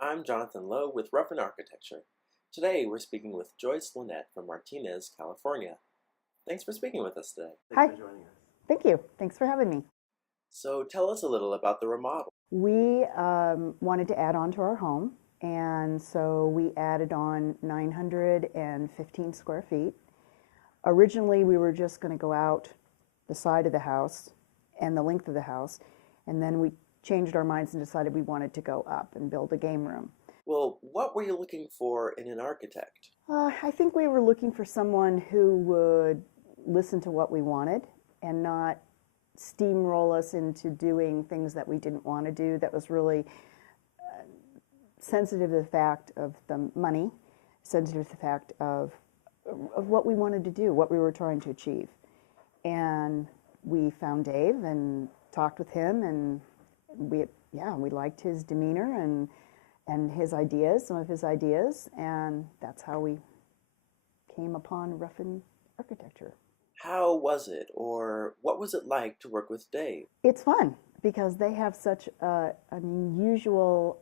I'm Jonathan Lowe with Rough and Architecture. Today we're speaking with Joyce Linnett from Martinez, California. Thanks for speaking with us today. Hi. Thanks for joining us. Thank you. Thanks for having me. So tell us a little about the remodel. We wanted to add on to our home, and so we added on 915 square feet. Originally, we were just going to go out the side of the house and the length of the house, and then we changed our minds and decided we wanted to go up and build a game room. Well, what were you looking for in an architect? I think we were looking for someone who would listen to what we wanted and not steamroll us into doing things that we didn't want to do, that was really sensitive to the fact of the money, sensitive to the fact of what we wanted to do, what we were trying to achieve. And we found Dave and talked with him, and we liked his demeanor and his ideas, some of his ideas, and that's how we came upon Rough and Architecture. How was it, or what was it like to work with Dave? It's fun because they have such an unusual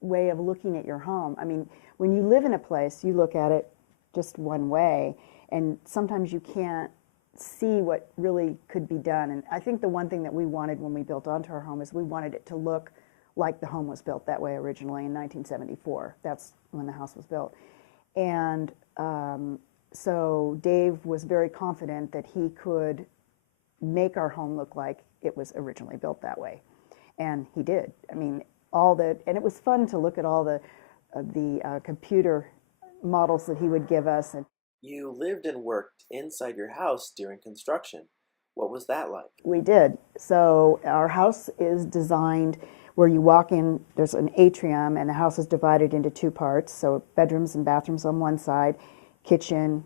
way of looking at your home. I mean, when you live in a place, you look at it just one way, and sometimes you can't see what really could be done. And I think the one thing that we wanted when we built onto our home is we wanted it to look like the home was built that way originally in 1974. That's when the house was built. And so Dave was very confident that he could make our home look like it was originally built that way. And he did. I mean, and it was fun to look at all the computer models that he would give us. And you lived and worked inside your house during construction. What was that like? We did. So our house is designed where you walk in, there's an atrium, and the house is divided into two parts. So bedrooms and bathrooms on one side, kitchen,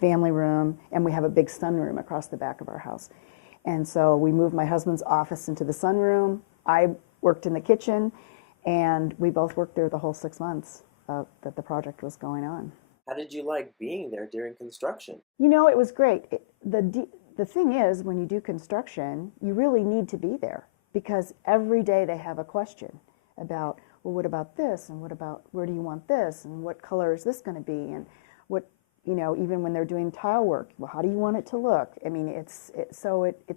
family room, and we have a big sunroom across the back of our house. And so we moved my husband's office into the sunroom. I worked in the kitchen, and we both worked there the whole 6 months that the project was going on. How did you like being there during construction? You know, it was great. The thing is, when you do construction, you really need to be there because every day they have a question about, well, what about this? And what about, where do you want this? And what color is this going to be? And what, you know, even when they're doing tile work, well, how do you want it to look? I mean, it's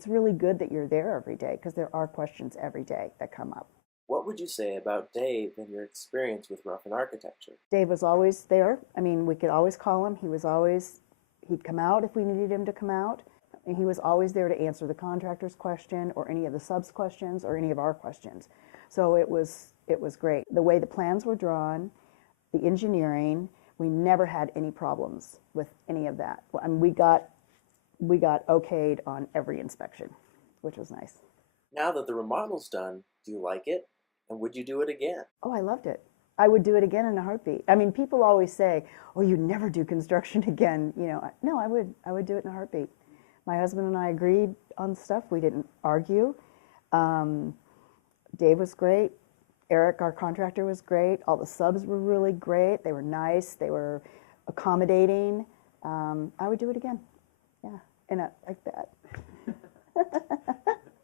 really good that you're there every day because there are questions every day that come up. What would you say about Dave and your experience with Rough and Architecture? Dave was always there. I mean, we could always call him. He'd come out if we needed him to come out. And he was always there to answer the contractor's question or any of the subs questions or any of our questions. So it was great. The way the plans were drawn, the engineering, we never had any problems with any of that. I mean, we got okayed on every inspection, which was nice. Now that the remodel's done, do you like it? And would you do it again? Oh, I loved it. I would do it again in a heartbeat. I mean, people always say, "Oh, you'd never do construction again." You know, no, I would do it in a heartbeat. My husband and I agreed on stuff. We didn't argue. Dave was great. Eric, our contractor, was great. All the subs were really great. They were nice. They were accommodating. I would do it again. Yeah, and like that.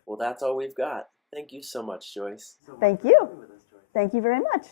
Well, that's all we've got. Thank you so much, Joyce. Thank you. Thank you very much.